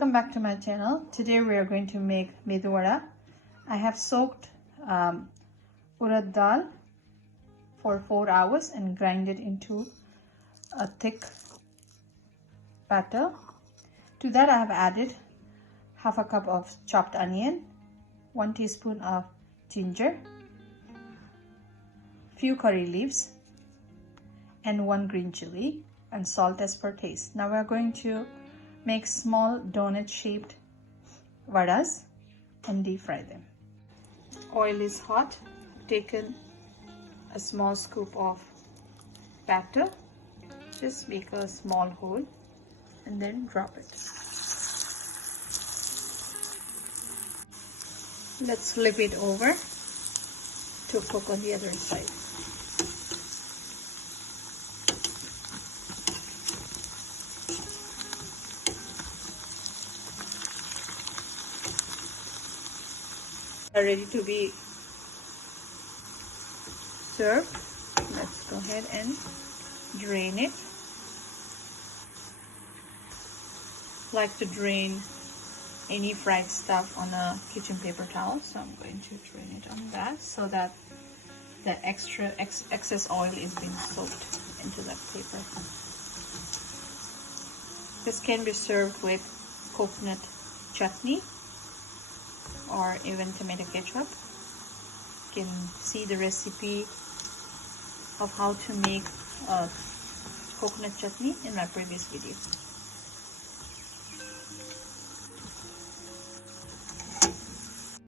Welcome back to my channel. Today we are going to make Medu Vada. I have soaked urad dal for 4 hours and grind it into a thick batter. To that I have added half a cup of chopped onion, 1 teaspoon of ginger, few curry leaves, and 1 green chili, and salt as per taste. Now we are going to make small donut shaped vadas and deep fry them. Oil is hot. Taken a small scoop of batter. Just make a small hole and then drop it. Let's flip it over to cook on the other side. Are ready to be served. Let's go ahead and drain it. Like to drain any fried stuff on a kitchen paper towel, so I'm going to drain it on that so that the excess oil is being soaked into that paper. This can be served with coconut chutney or even tomato ketchup. You can see the recipe of how to make a coconut chutney in my previous video.